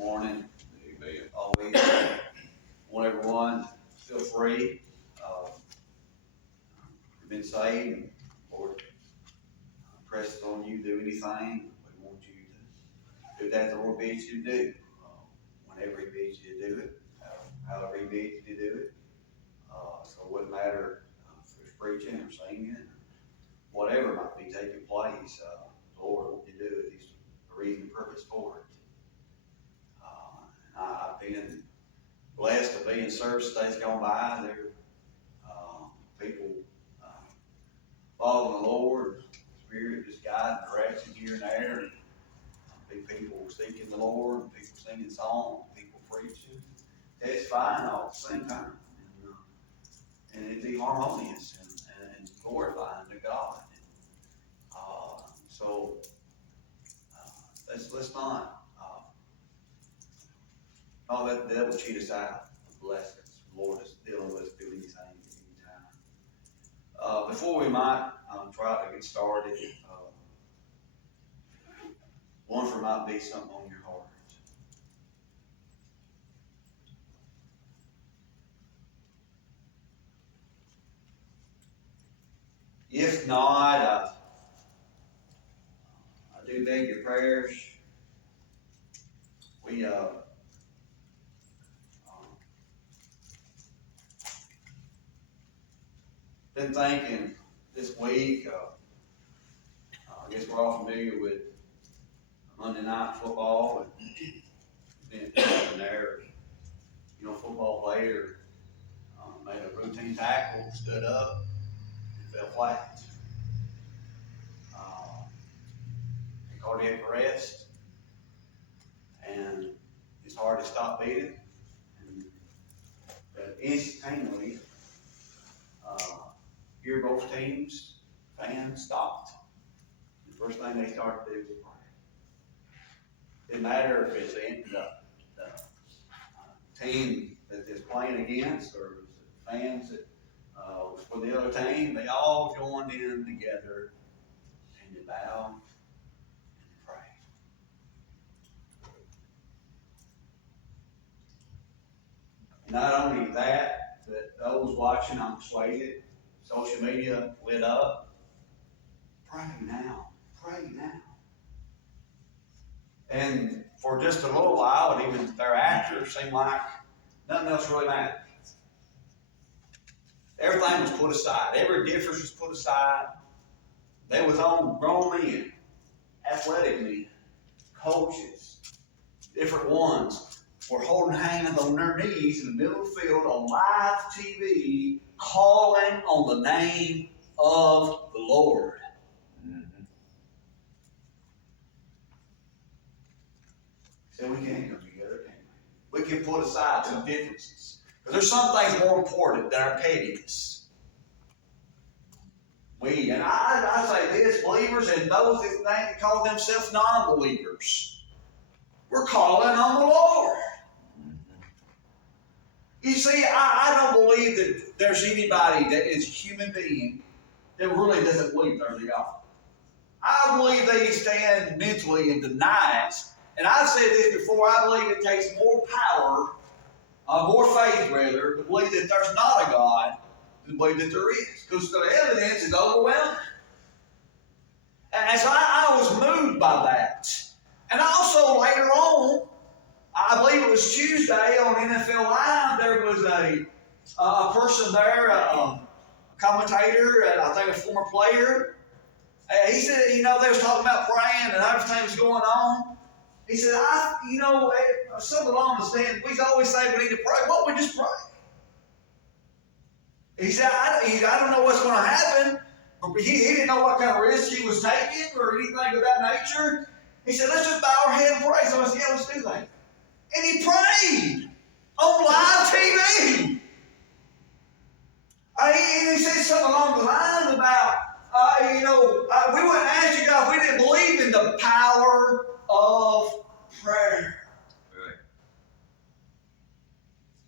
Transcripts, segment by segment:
morning. Amen. Always want everyone feel free. You've been saved. Lord, press it on you to do anything. We want you to do that the Lord bids you to do. Whenever He bids you to do it, however He bids you to do it. So it wouldn't matter if it's preaching or singing or whatever might be taking place. The Lord wants you to do it. He's a reason and purpose for it. I've been blessed to be in service days gone by. There people following the Lord, Spirit just guiding, direction here and there. And people seeking the Lord, people singing songs, people preaching, testifying all at the same time. And it'd be harmonious and glorifying to God. So let's not let the devil cheat us out of blessings. The Lord is dealing with us doing anything at any time. Before we might try to get started, one for might be something on your heart. If not, I do beg your prayers. We been thinking this week. I guess we're all familiar with Monday Night Football and being there. Football player made a routine tackle, stood up, and fell flat. Cardiac arrest, and his heart has stopped beating. And instantaneously, here both teams, fans stopped. The first thing they started to do was pray. Didn't matter if it's the team that is playing against or the fans that was for the other team. They all joined in together and they bowed and prayed. Not only that, but those watching, I'm persuaded, social media lit up. Pray now. Pray now. And for just a little while, and even thereafter, it seemed like nothing else really mattered. Everything was put aside. Every difference was put aside. They was on grown men, athletic men, coaches, different ones were holding hands on their knees in the middle of the field on live TV, calling on the name of the Lord. So we can't come together, can we? We can put aside some differences. But there's some things more important than our pettiness. And I say this, believers and those that call themselves non-believers, we're calling on the Lord. You see, I don't believe that there's anybody that is a human being that really doesn't believe there's a God. I believe they stand mentally and deny it. And I've said this before, I believe it takes more power, more faith rather, to believe that there's not a God than to believe that there is. Because the evidence is overwhelming. And so I was moved by that. And also later on, I believe it was Tuesday on NFL Live, there was a person there, a commentator, I think a former player. He said, they was talking about praying and everything was going on. He said, something along the stand, we always say we need to pray. Why don't we just pray? He said, I don't know what's going to happen. But he didn't know what kind of risk he was taking or anything of that nature. He said, let's just bow our head and pray. So I said, yeah, let's do that. And he prayed on live TV. He said something along the lines about, we wouldn't ask you, God, if we didn't believe in the power of prayer. Right.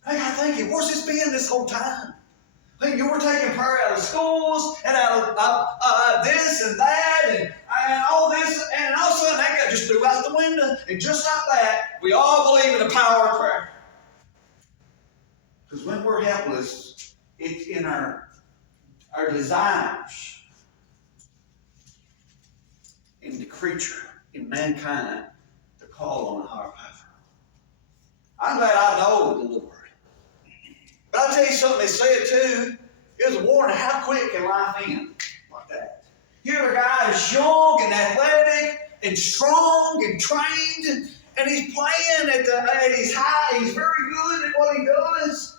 I got thinking, where's this been this whole time? You were taking prayer out of schools and out of this and that, and all this, and all of a sudden that got just threw out the window. And just like that, we all believe in the power of prayer. Because when we're helpless, it's in our desires, in the creature, in mankind, to call on a higher power. I'm glad I know the Lord. But I'll tell you something they said too. It was a warning, how quick can life end like that? Here a guy is young and athletic and strong and trained, and he's playing at his high. He's very good at what he does.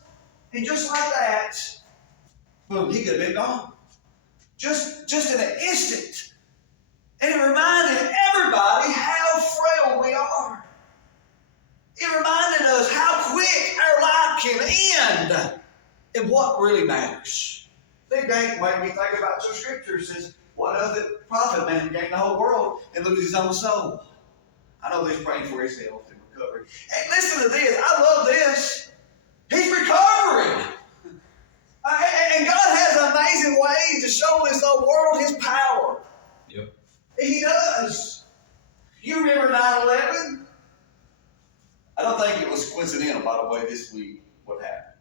And just like that, boom, he could have been gone. Just in an instant. And it reminded everybody how frail we are. It reminded us how quick our life can end and what really matters. They made me think about the scripture. It says, what does it profit man to gain the whole world and lose his own soul? I know he's praying for his health and recovery. And listen to this. I love this. He's recovering. And God has amazing ways to show this whole world his power. Yep. He does. You remember 9/11? I don't think it was coincidental, by the way, this week, what happened.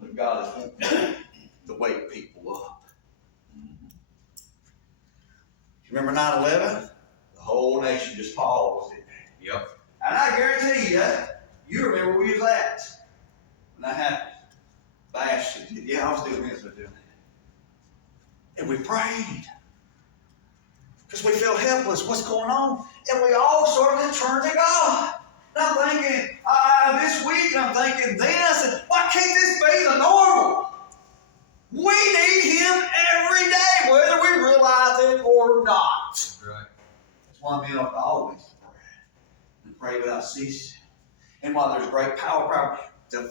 But God is wanting to wake people up. You remember 9/11? The whole nation just paused it. Yep. And I guarantee you remember where you was at when that happened. Bashed it. Yeah, I was doing this, but doing that. And we prayed. Because we felt helpless. What's going on? And we all started to turn to God. And I'm thinking, this week, I'm thinking this, and why can't this be the normal? We need him every day, whether we realize it or not. Right. That's why men ought to always pray. And pray without ceasing. And while there's great power, the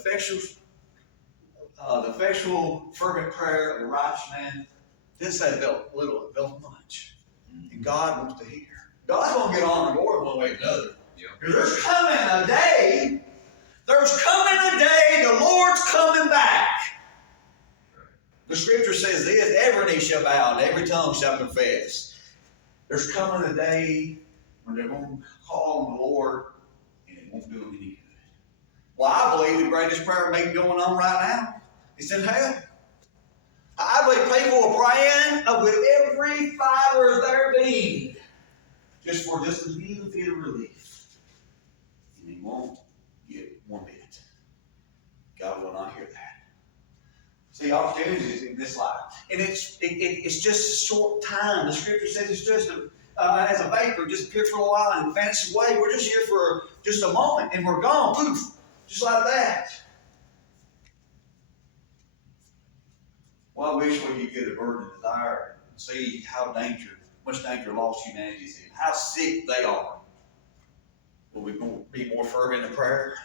effectual fervent prayer of the righteous man didn't say it felt little, it felt much. And God wants to hear. God's going to get on the board one way or another. Because there's coming a day, the Lord's coming back. The scripture says this, every knee shall bow and every tongue shall confess. There's coming a day when they're going to call on the Lord and it won't do them any good. Well, I believe the greatest prayer maybe going on right now is in hell. I believe people are praying with every fiber of their being just for just a little bit of relief. And he won't get one bit. God will not hear that. See, opportunities in this life. And it's just a short time. The scripture says it's just as a vapor, just appear for a while and vanish away. We're just here for just a moment and we're gone. Poof. Just like that. Well, I wish we could get a burden of desire and see how much danger lost humanity is in, how sick they are. Will we be more fervent in prayer?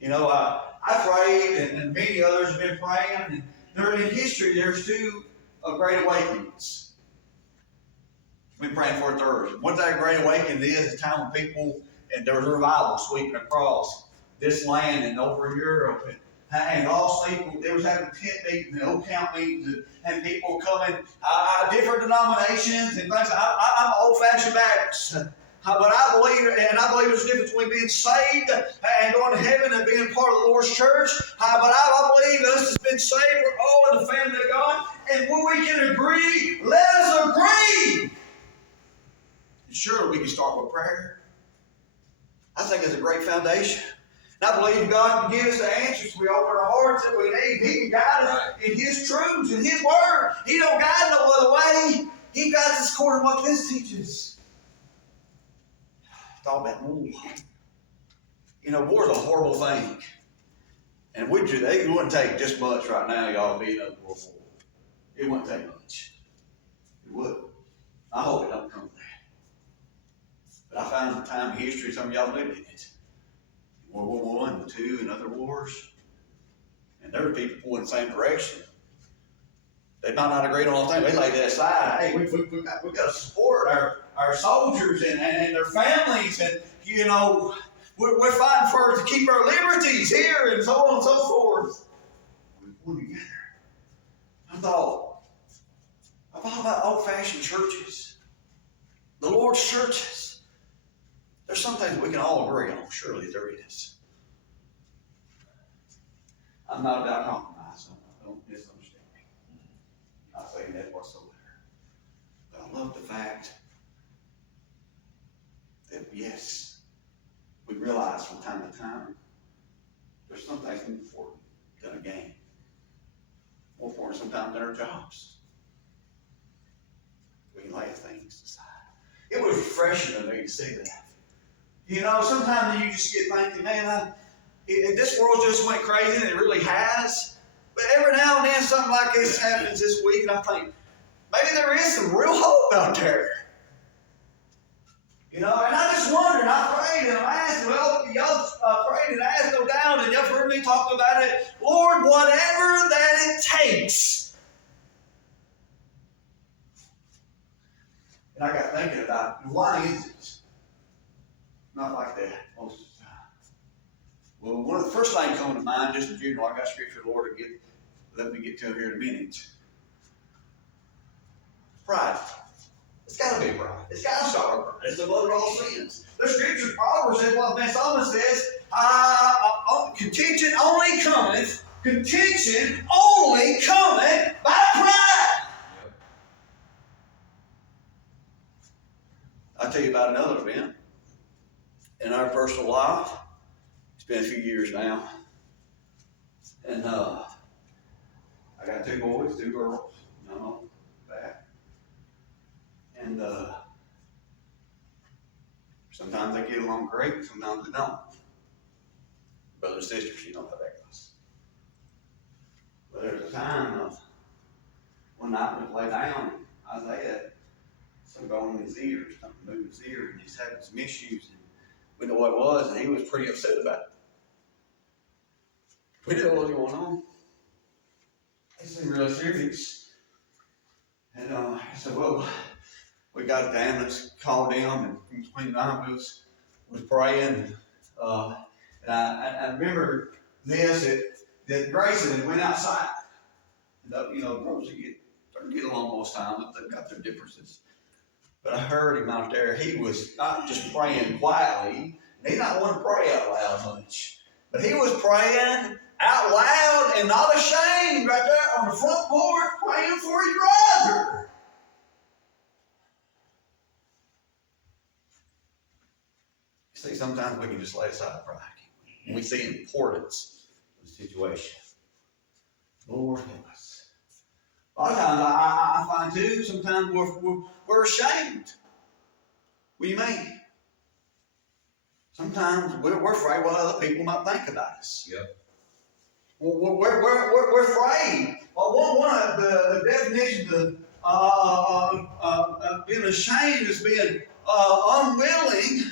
You know, I prayed, and many others have been praying, and in history, there's two great awakenings. We've been praying for a third. What that great awakening is a time when people, and there was a revival sweeping across this land and over in Europe, and all people, they was having tent meetings and old camp meetings, and people coming, different denominations and things. I'm old-fashioned Baptist. But I believe there's a difference between being saved and going to heaven and being part of the Lord's church. But I believe us has been saved. We're all in the family of God. And when we can agree, let us agree. And surely we can start with prayer. I think it's a great foundation. And I believe God can give us the answers. We open our hearts that we need. He can guide us in His truths, in His Word. He don't guide no other way. He guides us according to what this teaches. Thought about war. You know, war's a horrible thing. And it wouldn't take just much right now, y'all, to be another world war. It wouldn't take much. It would. I hope it don't come to that. But I found some time in history, some of y'all lived in it. World War I and II and other wars. And there were people pulling the same direction. They might not agree on all things. They laid that aside. Hey, we've got to support our soldiers and their families, and you know, we're fighting to keep our liberties here, and so on and so forth. We pull together. I thought, I'm talking about old-fashioned churches. The Lord's churches. There's some things we can all agree on. Surely there is. I'm not about compromise. Don't misunderstand me. I'm not saying that whatsoever. But I love the fact that, yes, we realize from time to time there's some things more important than a game. More important sometimes than our jobs. We can lay things aside. It was refreshing to me to see that. You know, sometimes you just get thinking, man, this world just went crazy, and it really has. But every now and then something like this happens this week, and I think, maybe there is some real hope out there. You know, and I just wondered, I prayed and I asked, well, y'all prayed and asked, no doubt, and y'all heard me talk about it. Lord, whatever that it takes. And I got thinking about, why is it not like that most of the time? Well, one of the first things coming to mind, just in general, I got scripture, Lord, let me get to it here in a minute. Pride. It's got to be pride. It's got to start with pride. It's the mother of all sins. The scripture, Proverbs says, well, Solomon says, contention only cometh by pride. Yep. I'll tell you about another event in our personal life. It's been a few years now. And I got 2 boys, 2 girls. No, back. And sometimes they get along great, sometimes they don't. Brothers and sisters, you know how that goes. But there's a time of one night we lay down, and Isaiah, something going in his ear, something moved his ear, and he's having some issues. And we know what it was, and he was pretty upset about it. We didn't know what was going on. He seemed really serious. And I said, well, we got the ambulance called in, and between the ambulance was praying. And I remember this, that Grayson went outside. And, you know, brothers get along most times, but they've got their differences. But I heard him out there. He was not just praying quietly. He not wanting to pray out loud much. But he was praying out loud and not ashamed right there on the front porch, praying for his brother. See, sometimes we can just lay aside pride when we see the importance of the situation. Lord help us. A lot of times I find too, sometimes we're ashamed. What do you mean? Sometimes we're afraid what other people might think about us. Yep. We're afraid. Well, one of the definitions of being ashamed is being unwilling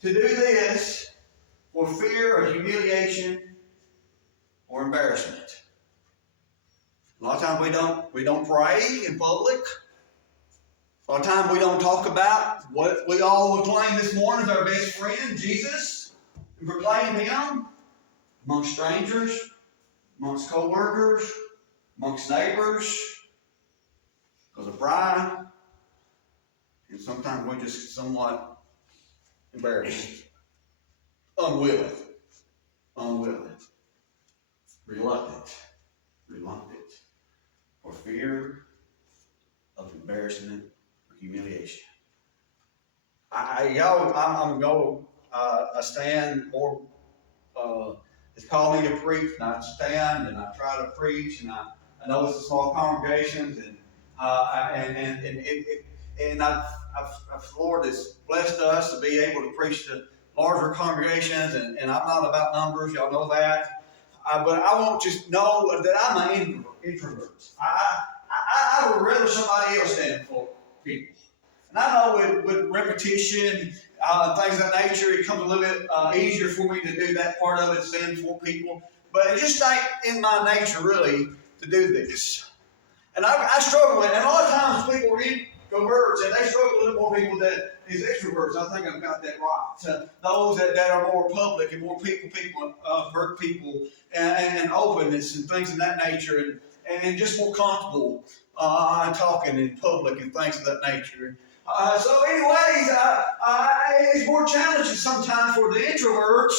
to do this for fear of humiliation or embarrassment. A lot of times we don't pray in public. A lot of times we don't talk about what we all would claim this morning as our best friend, Jesus, and proclaim Him amongst strangers, amongst co-workers, amongst neighbors, because of pride. And sometimes we're just somewhat embarrassed, unwilling, reluctant, for fear of embarrassment or humiliation. I stand more. It's called me to preach, and I stand and I try to preach, and I know it's a small congregations, and the Lord has blessed us to be able to preach to larger congregations, and I'm not about numbers, y'all know that. But I want you to know that I'm an introvert. I would rather somebody else stand for people. And I know with repetition, things of that nature, it comes a little bit easier for me to do that part of it, stand for people. But it just ain't in my nature, really, to do this. And I struggle with it. And a lot of times people read converts, and they struggle with more people than these extroverts. I think I've got that right. Those that are more public and more people hurt people and openness and things of that nature. and just more comfortable talking in public and things of that nature. So anyways, it's more challenging sometimes for the introverts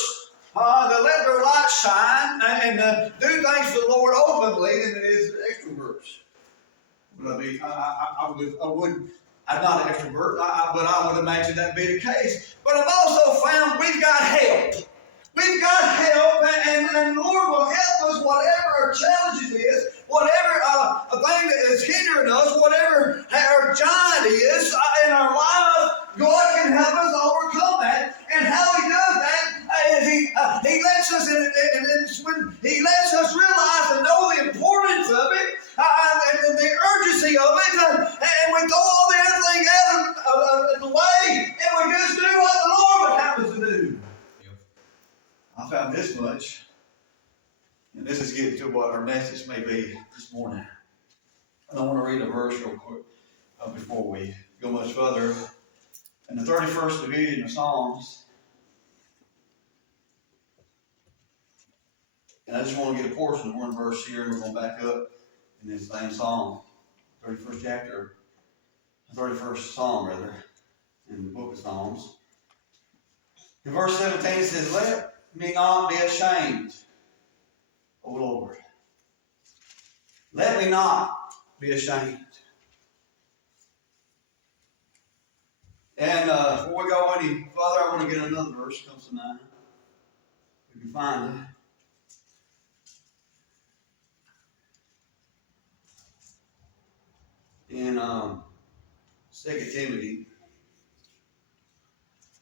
to let their light shine and do things for the Lord openly than it is the extroverts. But I'm not an extrovert, but I would imagine that be the case. But I've also found we've got help. We've got help, and the Lord will help us whatever our challenges is, whatever thing that is hindering us, whatever our giant is in our life. God can help us overcome that, and how He does that is He lets us, and it's when He lets us realize and know the importance of it, and the urgency of it, and we throw all the other thing out of the way, and we just do what the Lord would have us to do. I found this much, and this is getting to what our message may be this morning. And I want to read a verse real quick before we go much further. In the 31st division of Psalms, and I just want to get a portion of one verse here, and we're going back up in this same Psalm, 31st chapter, 31st Psalm rather, in the book of Psalms. In verse 17 it says, "Let me not be ashamed, O Lord. Let me not be ashamed." And before we go any further, I want to get another verse comes to mind. If you can find it. In 2 Timothy,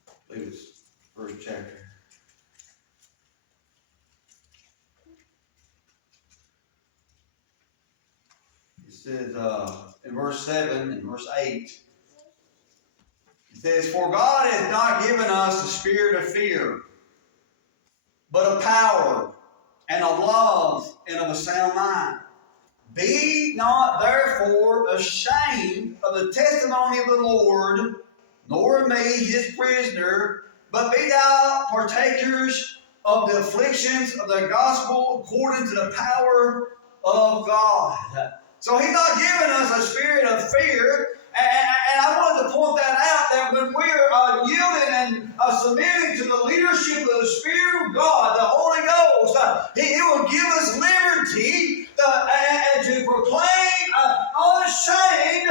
I believe it's first chapter. It says in verse 7 and verse 8, it says, "For God has not given us a spirit of fear, but of power and of love and of a sound mind. Be not therefore ashamed of the testimony of the Lord, nor of me his prisoner, but be thou partakers of the afflictions of the gospel according to the power of God." So He's not giving us a spirit of fear. And I wanted to point that out, that when we're yielding and submitting to the leadership of the Spirit of God, the Holy Ghost, He will give us liberty and to proclaim unashamed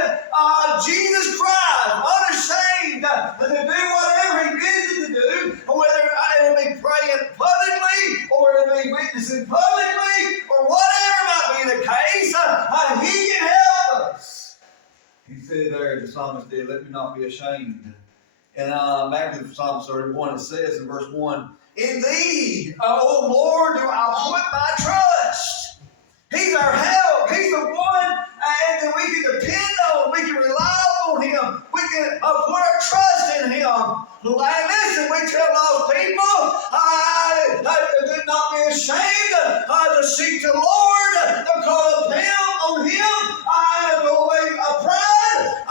Jesus Christ, unashamed to do whatever He bids us to do, whether it be praying publicly or it be witnessing publicly or whatever might be the case, He can help us. He said there, the psalmist did, "Let me not be ashamed." And back to Psalm 31, it says in verse 1, "In Thee, O Lord, do I put my trust." He's our help. He's the one that we can depend on. We can rely on Him. We can put our trust in Him. Like, listen, we tell those people, do not be ashamed to seek the Lord, to call on Him, to away pride,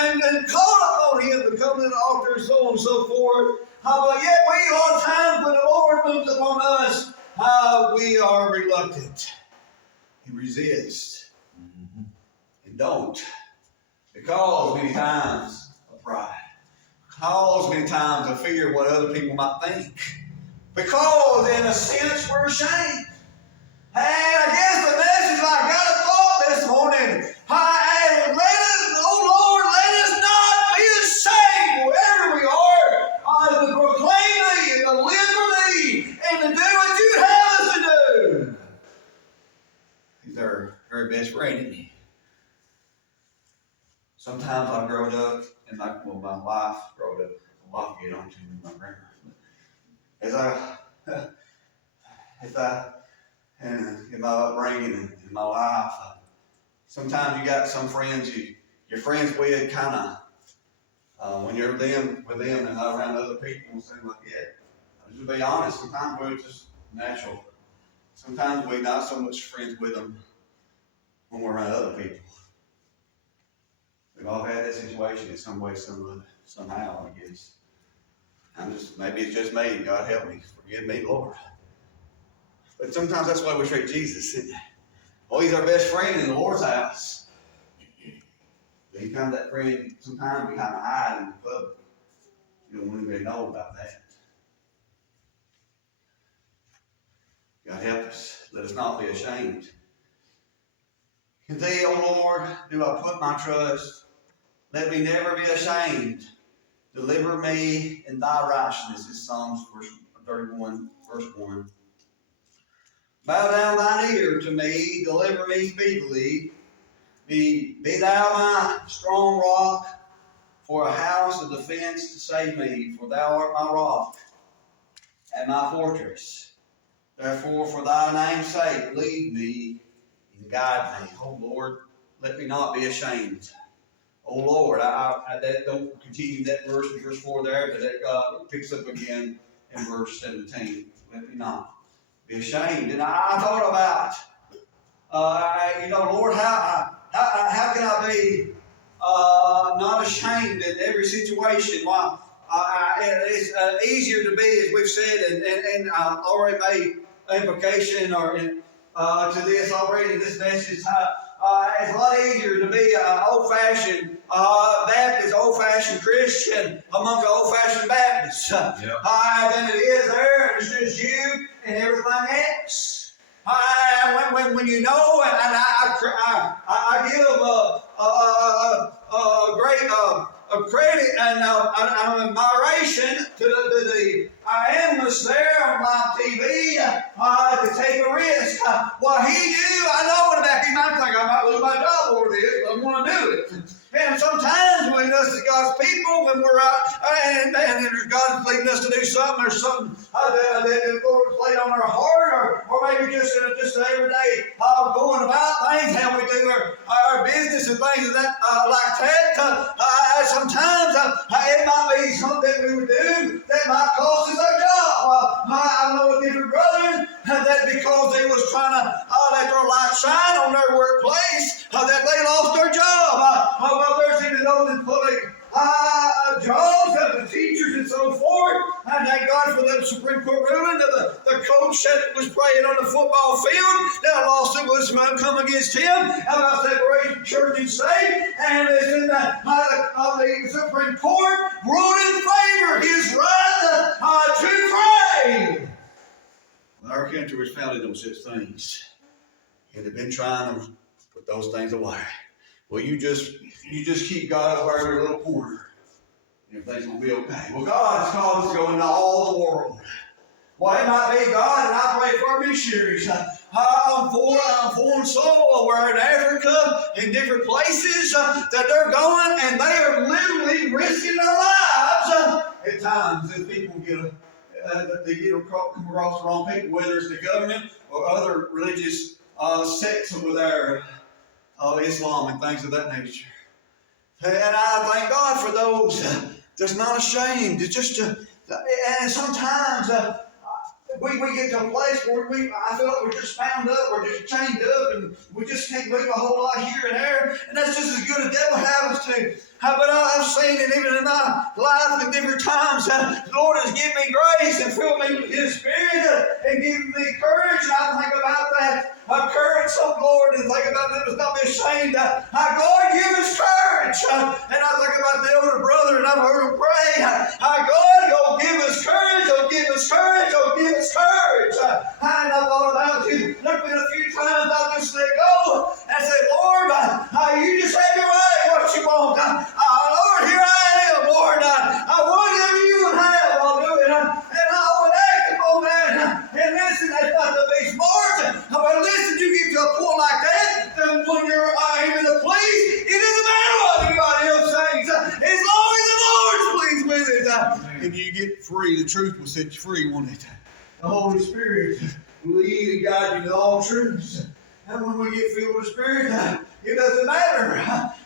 and call upon Him to come to the altar, so on and so forth. But yet we, a lot of times, when the Lord moves upon us, we are reluctant. He resists. And don't. Because many times of pride. Because many times of fear what other people might think. Because in a sense we're ashamed. And I guess the message I got a thought this morning. Let us not be ashamed wherever we are to proclaim Thee and to live for Thee and to do what You have us to do. He's our very best friend, isn't He? Sometimes I've grown up, and my wife growed up. A lot to get on to with my grandma. And in my upbringing and in my life, sometimes you got some friends you're friends with, kind of when you're with them and not around other people, and seem like, yeah. Just to be honest, sometimes we're just natural. Sometimes we're not so much friends with them when we're around other people. We've all had that situation in some way, somehow, I guess. Maybe it's just me. God help me. Forgive me, Lord. But sometimes that's why we treat Jesus, isn't it? Oh, he's our best friend in the Lord's house. But he becomes that friend, sometimes we kind of hide in the public. You don't want anybody to know about that. God help us. Let us not be ashamed. In thee, O Lord, do I put my trust. Let me never be ashamed. Deliver me in thy righteousness. This is Psalms 31, verse 1. Bow down thine ear to me, deliver me speedily. Be thou my strong rock, for a house of defense to save me, for thou art my rock and my fortress. Therefore, for thy name's sake, lead me and guide me. O Lord, let me not be ashamed. O Lord, I don't continue that verse in verse 4 there, but that picks up again in verse 17. Let me not be ashamed. And I thought about, Lord, how can I be not ashamed in every situation? Why? It's easier to be, as we've said, and already made implication to this already in this message. It's a lot easier to be an old-fashioned Baptist, old-fashioned Christian among the old-fashioned Baptists than it is there. It's just you and everything else. When you know, and I give great credit and admiration to the analyst there on live TV to take a risk. What he do, I know in the back of my mind, I might lose my job over this, but I'm going to do it. And sometimes when us as God's people, when we're out and God's leading us to do something, there's something that the Lord's laid on our heart, or maybe just everyday going about things, how we do our business and things like that. Sometimes it might be something that we would do that might cost us our job. I know a different brother that because they was trying to let their light shine on their workplace, that they lost their job. Well, there's even those in public jobs, the teachers and so forth. And thank God for the Supreme Court ruling that the coach that was playing on the football field, that lawsuit was come against him about separating church and state. And it's in the Supreme Court ruled in favor of his right to trade. Well, our country was founded on such things. And they've been trying to put those things away. Well, you just keep God over every little corner, and everything's going to be okay. Well, God has called us to go into all the world. Well, it might be God, and I pray for our missionaries. I'm for soul. We're in Africa, in different places that they're going, and they are literally risking their lives at times if people come across the wrong people, whether it's the government or other religious sects over there. Islam and things of that nature. And I thank God for those that's not ashamed. It's just, and sometimes we get to a place where I feel like we're just bound up, we're just chained up, and we just can't move a whole lot here and there. And that's just as good as the devil has us to. But I've seen it even in my life in different times. The Lord has given me grace and filled me with His Spirit and given me courage. And I think about that courage, so Lord, and think about it. Let's not be ashamed. God, give us courage. And I think about the older brother, and I've heard him pray. God, go give us courage. Go give us courage. Go give us courage. And I thought about you. There's been a few times I just let go and say, Lord, you just have your way. What you want? Lord, here I am, Lord. Whatever you would have, I'll do it. And I would act upon that. And listen, that's not to be smart. But listen, you get to a point like that, then when you're aiming to please, it doesn't matter what anybody else thinks. As long as the Lord's pleased with it. And you get free. The truth will set you free, won't it? The Holy Spirit will lead and guide you to all truths. And when we get filled with the Spirit, it doesn't matter. It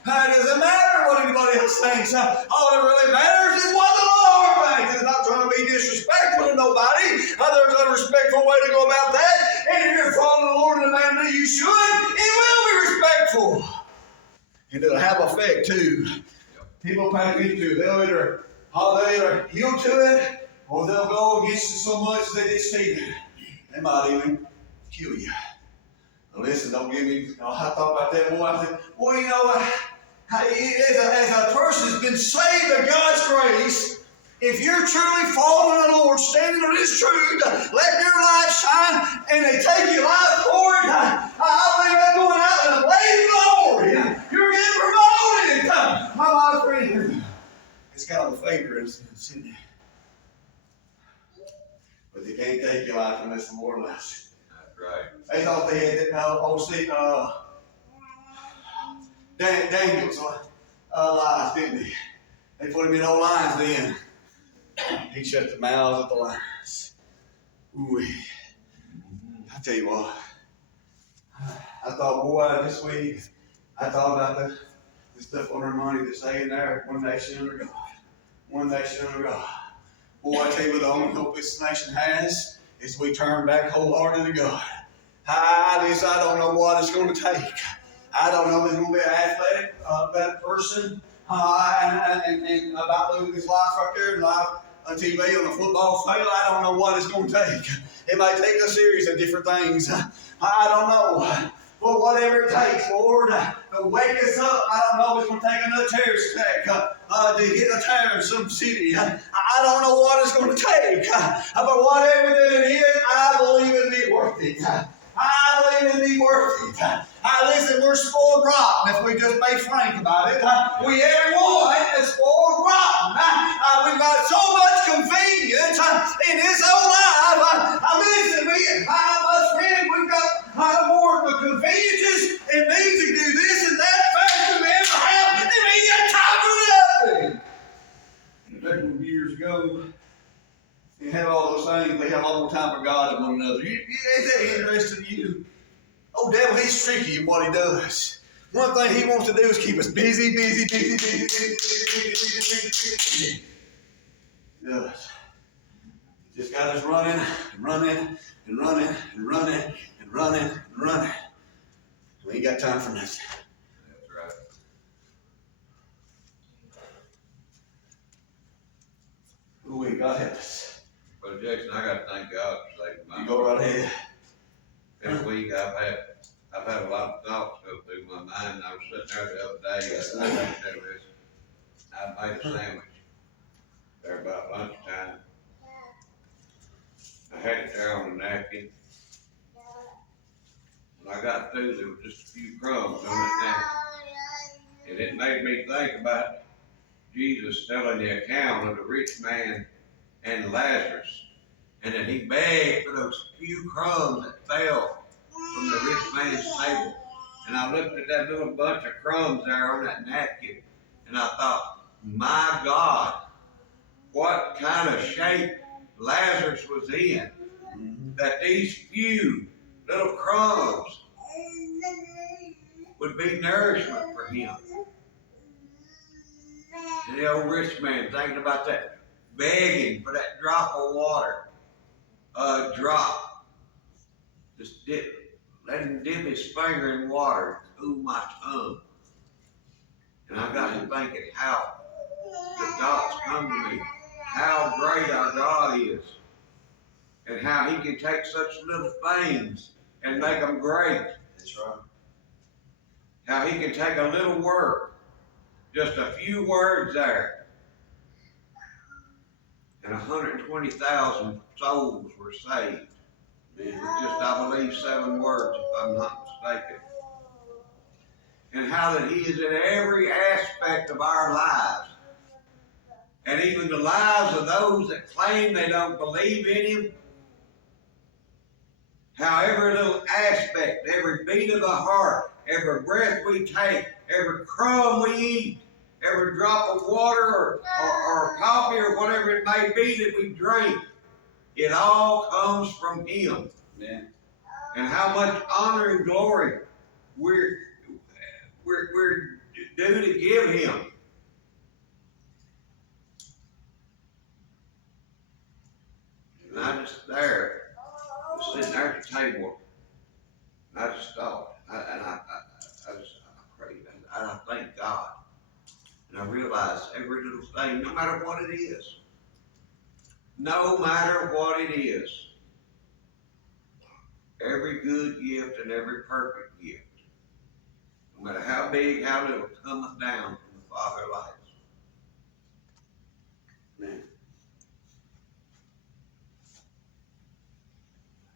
doesn't matter what anybody else thinks. All that really matters is what the Lord thinks. It's not trying to be disrespectful to nobody. There's a respectful way to go about that. And if you're following the Lord in the manner that you should, it will be respectful. And it'll have effect too. People pay attention to it. They'll either yield to it, or they'll go against it so much that it's Stephen. They might even kill you. Listen, don't give me, I thought about that boy. I said, well, you know, as a person has been saved by God's grace, if you're truly following the Lord, standing on His truth, letting your light shine, and they take your life forward, I believe that's going out in a blaze of glory. You're getting promoted. My friend, it's got a favor in it. But they can't take your life unless the Lord allows it. That's right. They thought they had Daniel's lies, didn't they? They put him in old lions then. He shut the mouths of the lions. Ooh, I tell you what, I thought, boy, this week, I thought about the stuff on our money that's saying there, one nation under God. One nation under God. Boy, I tell you what, the only hope this nation has is we turn back wholeheartedly to God. I don't know what it's going to take. I don't know if it's going to be an athletic, better person, and about losing his life right there, live on TV on the football field. I don't know what it's going to take. It may take a series of different things. I don't know. But whatever it takes, Lord, to wake us up. I don't know if it's going to take another terrorist attack to hit a town in some city. I don't know what it's going to take. But whatever it is, I believe it'll be worth it. I believe it'll be worth it. Listen, we're spoiled rotten if we just be frank about it. Everyone is spoiled rotten. We've got so much convenience in this whole life. Listen, my friend, we've got more conveniences and means to do this and that faster than we ever have, and we ain't got time for nothing. And years ago, you have all those things, we have all more time for God and one another. Is that interesting to you? Oh, devil, he's tricky in what he does. One thing he wants to do is keep us busy. Yes. He just got us running. We ain't got time for nothing. That's right. Ooh, God help us. Brother Jason, I got to thank God for saving my life. You go right ahead. This week I've had a lot of thoughts go through my mind. I was sitting there the other day. I made a sandwich there about lunchtime. I had it there on a napkin. When I got through, there was just a few crumbs on it napkin. And it made me think about Jesus telling the account of the rich man and Lazarus. And then he begged for those few crumbs that fell from the rich man's table. And I looked at that little bunch of crumbs there on that napkin, and I thought, my God, what kind of shape Lazarus was in, that these few little crumbs would be nourishment for him. And the old rich man thinking about that, begging for that drop of water, a drop. Just let him dip his finger in water and cool my tongue. And I got to thinking how the thoughts come to me, how great our God is, and how He can take such little things and make them great. That's right. How He can take a little word, just a few words there, and 120,000 souls were saved. With just, I believe, 7 words, if I'm not mistaken. And how that He is in every aspect of our lives. And even the lives of those that claim they don't believe in Him. How every little aspect, every beat of the heart, every breath we take, every crumb we eat, every drop of water or coffee or whatever it may be that we drink, it all comes from Him. Yeah. And how much honor and glory we're due to give Him. And I just sitting there at the table, and I just thought, I prayed, and I thank God. And I realized every little thing, no matter what it is, no matter what it is, every good gift and every perfect gift, no matter how big, how little, cometh down from the Father of lights. Amen.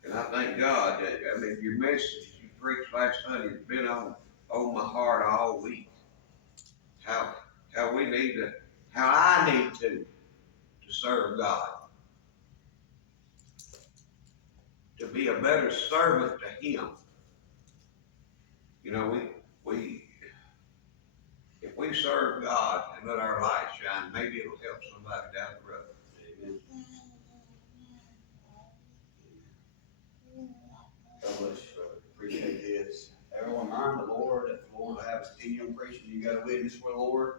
And I thank God that, your message you preached last Sunday has been on my heart all week. How we need to, how I need to serve God. To be a better servant to Him. You know, we if we serve God and let our light shine, maybe it'll help somebody down the road. Amen. God bless you, brother. Appreciate this. Everyone mind the Lord. If the Lord will have us continue on preaching, you got a witness for the Lord.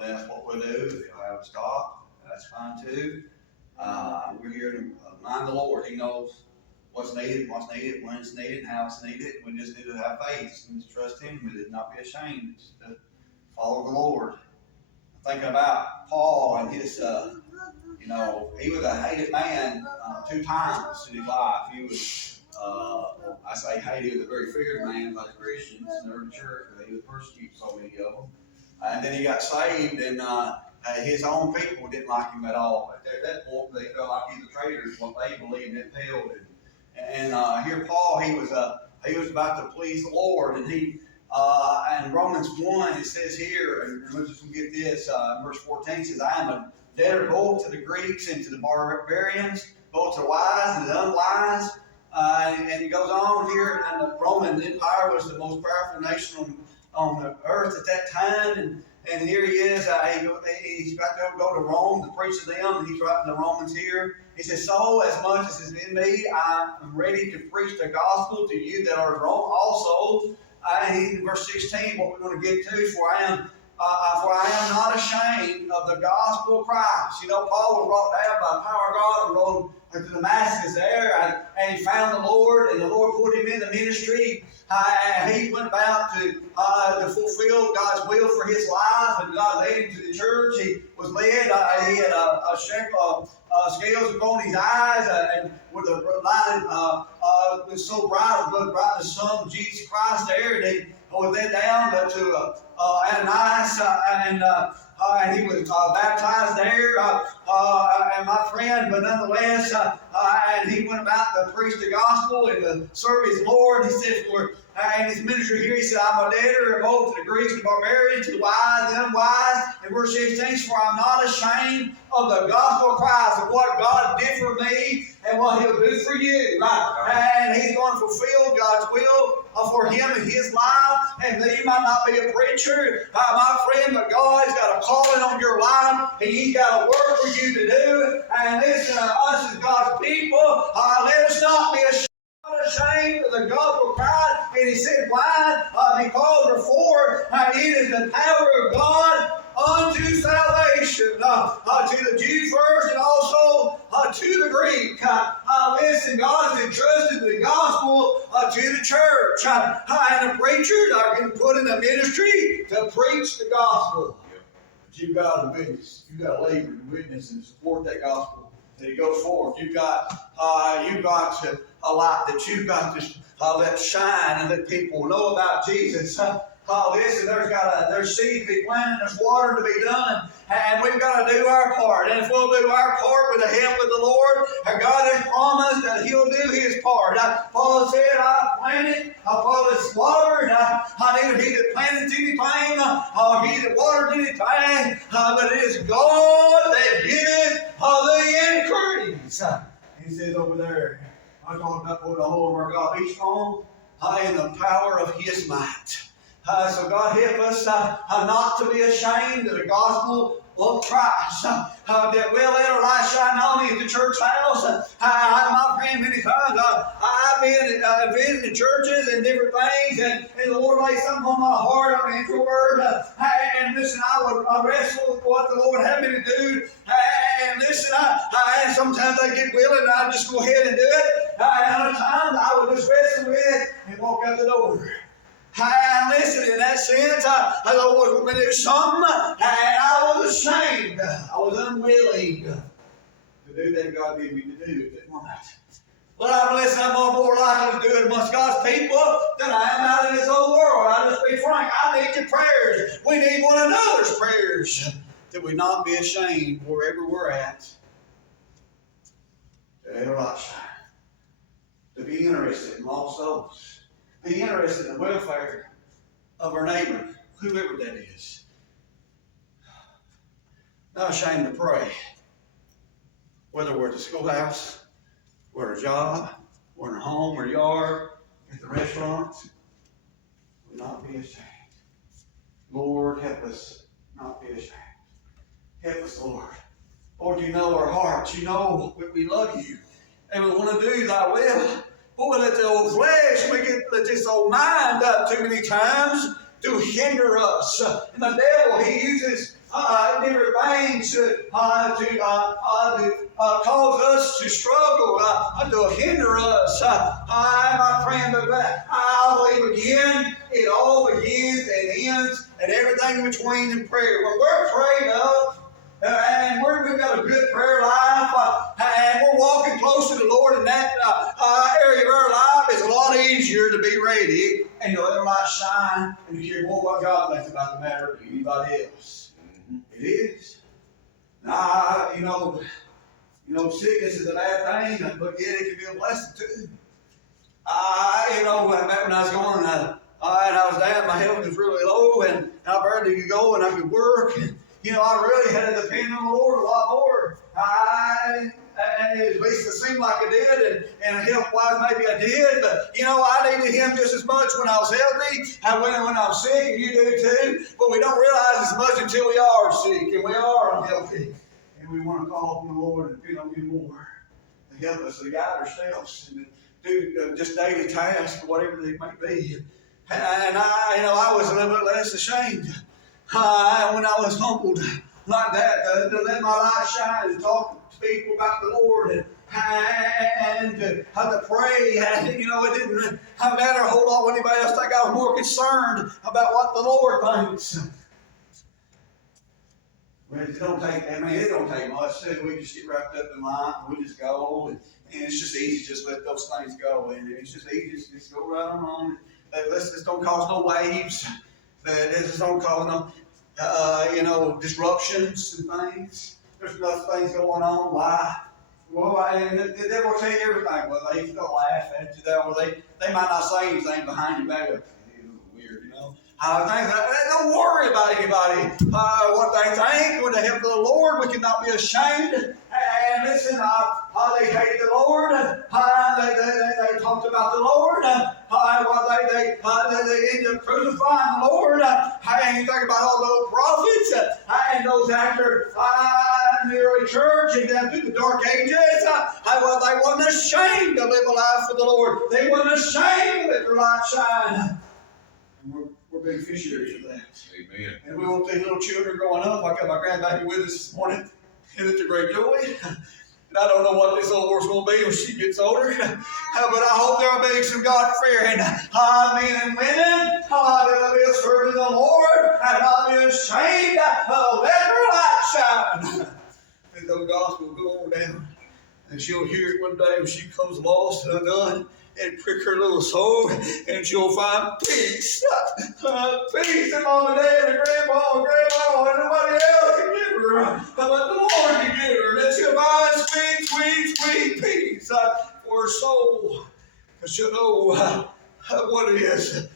That's what we'll do. If you'll have a stop, that's fine too. We're here to mind the Lord. He knows what's needed, when it's needed, and how it's needed. We just need to have faith and to trust Him with it, not be ashamed. Just to follow the Lord. Thinking about Paul and his, he was a hated man 2 times in his life. He was, I say hated, he was a very feared man by the Christians in the early church, but he was persecuted so many of them. And then he got saved, and his own people didn't like him at all. At that point, they felt like he was a traitor, what they believed it held. And here Paul, he was about to please the Lord, and he. In Romans 1, it says here, and let's just get this, verse 14 says, I am a debtor both to the Greeks and to the barbarians, both to the wise and the unwise. And it goes on here, and the Roman Empire was the most powerful nation on the earth at that time. And here he is, he's about to go to Rome to preach to them, and he's writing the Romans here. He says, so as much as is in me, I am ready to preach the gospel to you that are in Rome also. In verse 16, what we're going to get to, for I am not ashamed of the gospel of Christ. You know, Paul was brought down by the power of God and rode to Damascus there, and he found the Lord, and the Lord put him in the ministry. He went about to fulfill God's will for his life, and God led him to the church. He was led. He had scales upon his eyes, and with a light was so bright, the bright the sun of Jesus Christ there. And he was led down to Ananias, and he was baptized there, and my friend, but nonetheless, and he went about to preach the gospel and to serve his Lord. He said, in his ministry here, he said, I'm a debtor both to the Greeks and the barbarians, to the wise and unwise. In verse 16, for I'm not ashamed of the gospel of Christ, of what God did for me and what He'll do for you. And He's going to fulfill God's will for him and his life. And you might not be a preacher, my friend, but God's got a calling on your life. He's got a work for you to do. And listen, us as God's people, let us not be ashamed of the gospel of Christ. And he said, why? Because before it is the power of God unto salvation, to the Jew first and also to the Greek. Listen, God has entrusted the gospel to the church. And the preachers are going to put in the ministry to preach the gospel. But you've got to witness. You've got to labor and witness and support that gospel that it goes forth. You've got to a light that you've got to let shine and let people know about Jesus. Listen, there's seed to be planted, there's water to be done, and we've got to do our part. And if we'll do our part with the help of the Lord, God has promised that He'll do His part. Paul said, I planted, Apollos watered, neither he that planted anything, or he that watered anything, but it is God that giveth the increase. He says over there, I'm talking about putting a hold of our God. Be strong in the power of His might. So God help us not to be ashamed of the gospel of Christ. That we'll let our light shine not only at the church house. My friend, many times I've been visiting churches and different things, and the Lord laid something on my heart. I'm an introvert, and listen, I wrestle with what the Lord had me to do. And listen, and sometimes I get willing, and I just go ahead and do it. And other times I would just wrestle with it and walk out the door. And listen, in that sense, the Lord wanted me to do something, and I was ashamed. I was unwilling to do that God gave me to do at that moment. Well, I'm more likely to do it amongst God's people than I am out in this old world. I'll just be frank. I need your prayers. We need one another's prayers. That we not be ashamed wherever we're at. To be interested in lost souls. Be interested in the welfare of our neighbor, whoever that is. Not ashamed to pray. Whether we're at the schoolhouse, we're at a job, we're in a home or yard, at the restaurants, we'll not be ashamed. Lord, help us not be ashamed. Help us, Lord. Lord, you know our hearts. You know that we love you. And we want to do thy will. But we let the old flesh, let this old mind up too many times to hinder us. And the devil, he uses different things to cause us to struggle, to hinder us. My friend, I believe again, it all begins and ends and everything in between in prayer. When we're prayed up, and we've got a good prayer life, and we're walking close to the Lord in that area of our life, it's a lot easier to be ready and to let the light shine and to hear more what God thinks about the matter than anybody else. It is. Now, sickness is a bad thing, but yet it can be a blessing too. When I was going, and I was down, my health was really low, and I barely could go, and I could work. And, I really had to depend on the Lord a lot more. And at least it seemed like I did, and health-wise maybe I did, but, I needed Him just as much when I was healthy, and when I was sick, and you do too, but we don't realize as much until we are sick, and we are unhealthy, and we want to call on the Lord and depend on Him more to help us to guide ourselves and to do just daily tasks, whatever they may be. And I was a little bit less ashamed when I was humbled like that, to let my light shine and talk to people about the Lord and how to pray. And, it didn't matter a whole lot what anybody else think. I was more concerned about what the Lord thinks. Well, it don't take much. We just get wrapped up in line and we just go, and it's just easy to just let those things go, and it's just easy to just go right on. This don't cause no waves. This don't cause no, disruptions and things. There's enough things going on. Why? Well, and the devil will tell you everything. Well, they laugh at you. They might not say anything behind your back. Weird, don't worry about anybody, what they think. With the help of the Lord, we cannot be ashamed. And listen, they hated the Lord. They talked about the Lord. They ended up crucifying the Lord. And you think about all those prophets and those after in the early church and down through the dark ages. They wasn't ashamed to live a life for the Lord. They wasn't ashamed to let their light shine. We're beneficiaries of that. Amen. And we want these little children growing up. I got my grandbaby with us this morning, and it's a great joy. And I don't know what this old girl's going to be when she gets older, but I hope there'll be some God-fearing men and women that'll be serving the Lord and not be ashamed to let their light shine. And the gospel will go on down, and she'll hear it one day when she comes lost and undone, and prick her little soul, and she'll find peace. Peace that Mom and Dad and Grandma and nobody else can give her, but the Lord can give her. That she'll find sweet, sweet, sweet peace for her soul. Because she'll know what it is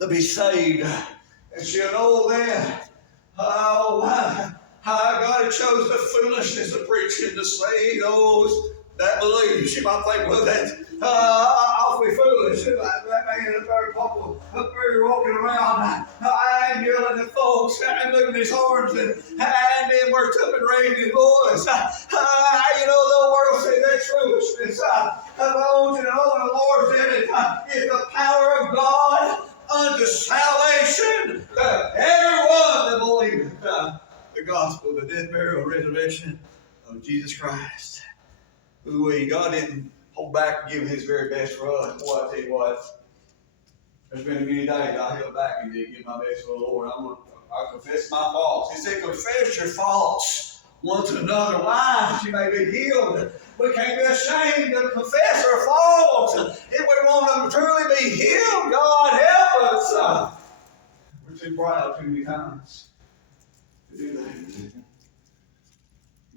to be saved. And she'll know that how God had chose the foolishness of preaching to save those that believe. She might think, well, that's awfully foolish. That man up there, up there walking around and yelling at folks and moving his arms and then worked up and raising his voice. The world says that's foolishness. I want you to know the Lord said it is the power of God unto salvation to everyone that believeth the gospel, the death, burial, and resurrection of Jesus Christ. God didn't hold back and give His very best for us. Boy, I tell you what, there's been many days I held back and didn't give my best for the Lord. I confess my faults. He said, confess your faults one to another. Why? That you may be healed. We can't be ashamed to confess our faults. If we want them to truly be healed, God help us. We're too proud too many times to do that.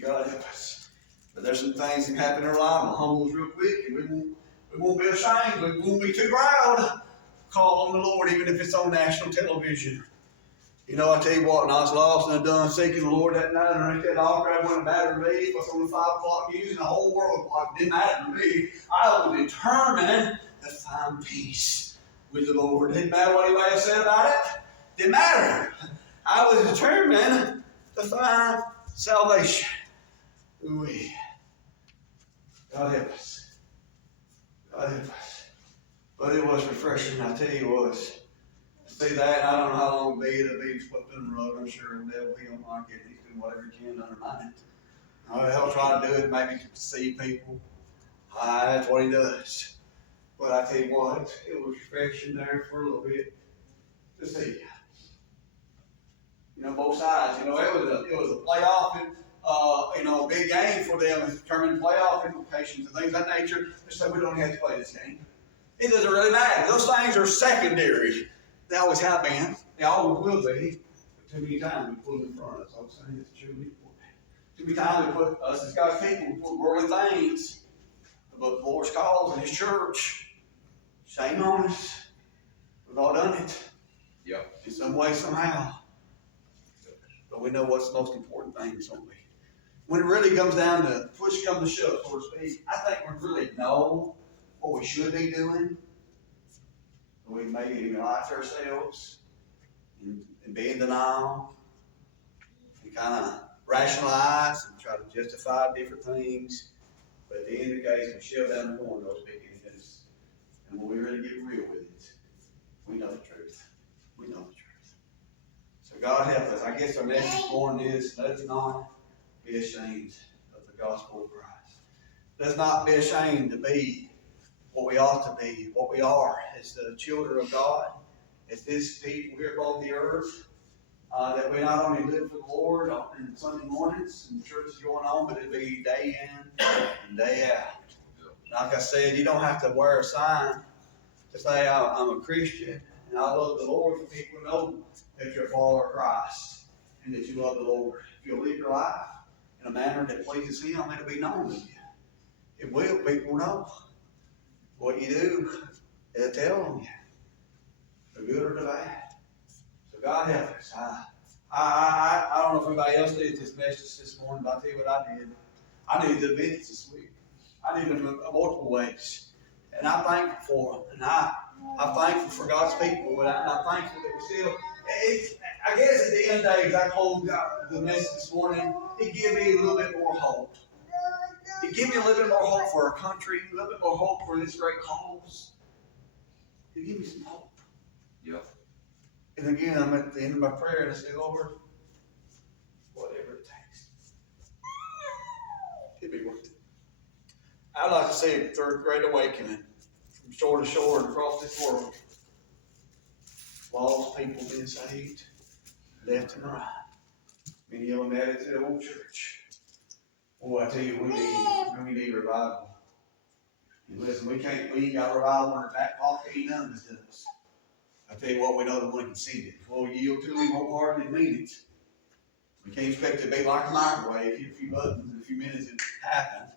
God help us. But there's some things that happen in our life. We'll humble us real quick, and we won't be ashamed. We won't be too proud. Call on the Lord, even if it's on national television. You know, I tell you what, when I was lost and done seeking the Lord that night underneath that altar, it wouldn't matter to me if it was on the 5 o'clock news and the whole world clock. It didn't matter to me. I was determined to find peace with the Lord. It didn't matter what anybody said about it. It didn't matter. I was determined to find salvation. Ooh, God help us. God help us. But it was refreshing, I tell you what. See that, I don't know how long it'll be swept in the rug. I'm sure the devil, he don't like it. He's doing whatever he can to undermine it. He'll try to do it, maybe to deceive people. That's what he does. But I tell you what, it was refreshing there for a little bit to see. You know, both sides. You know, it was a playoff, a big game for them, determining playoff implications and things of that nature. They said we don't have to play this game. It doesn't really matter. Those things are secondary. They always have been. They always will be. But too many times we put them in front of us. I'm saying it's truly important. Too many times we put us as God's people, we put worldly things above the Lord's cause and His church. Shame on us. We've all done it. Yep. In some way, somehow. But we know what's the most important thing, don't we? When it really comes down to push comes to shove, so to speak, I think we really know what we should be doing. We maybe even lie to ourselves and be in denial and kind of rationalize and try to justify different things. But at the end of the case, we shove down the horn those big things. And when we really get real with it, we know the truth. We know the truth. So God help us. I guess our message this morning is, let's not be ashamed of the gospel of Christ. Let's not be ashamed to be what we ought to be, what we are as the children of God, as this people here upon the earth, that we not only live for the Lord on Sunday mornings and the church is going on, but it be day in and day out. Like I said, you don't have to wear a sign to say I'm a Christian and I love the Lord, for people to know that you're a follower of Christ and that you love the Lord. If you'll live your life in a manner that pleases Him, it'll be known to you. It will. People know. What you do, it'll tell them you, the good or the bad. So God help us. I don't know if anybody else did this message this morning, but I'll tell you what I did. I needed the events this week. I needed them in multiple ways. And I'm thankful for them. And I'm thankful for God's people. And I'm thankful that we still, I guess at the end of the day, as I closed out the message this morning, it gave me a little bit more hope. It gave me a little bit more hope for our country, a little bit more hope for this great cause. It gave me some hope. Yep. And again, I'm at the end of my prayer and I say, Lord, whatever it takes. It'll be worth it. I'd like to see a third great awakening from shore to shore and across this world. Lost people being saved, left and right. Many of them added to the old church. Boy, I tell you, we need revival. And listen, we ain't got revival in our back pocket, ain't none of us does. I tell you what, we know the one can see it. We'll yield to Him wholeheartedly and mean it. We can't expect it to be like a microwave, hit a few buttons in a few minutes it happens.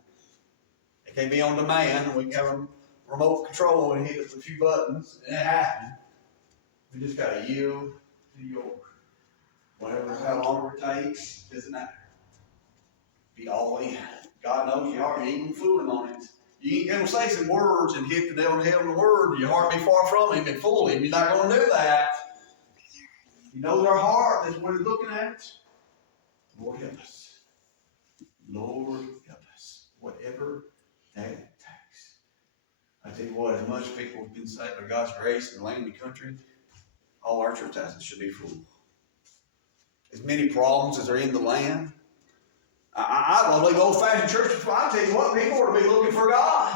It can't be on demand. We can have a remote control and hit a few buttons and it happens. We just got to yield to your whatever, how long it takes, doesn't matter. Be all in. God knows your heart. You ain't gonna fool Him on it. You ain't gonna say some words and hit the devil and hell in the word. Your heart be far from Him and fool Him. You're not gonna do that. He knows our heart. That's what He's looking at. Lord help us. Lord help us. Whatever that takes. I tell you what, as much people have been saved by God's grace in the land and country, all our church houses should be full. As many problems as are in the land. I believe old-fashioned churches, I'll tell you what, people ought to be looking for God.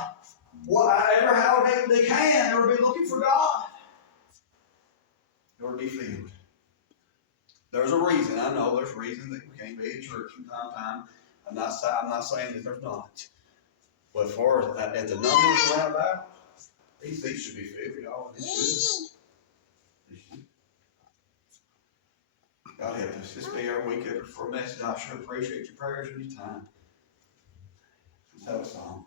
Whatever, however they can, they ought to be looking for God. They ought to be filled. There's a reason. I know there's reasons that we can't be at church from time to time. I'm not saying that there's not. But as far as at the numbers around about, these seats should be $50. They should. God help us. This be our week for a message. I sure appreciate your prayers and your time. Let's have a song.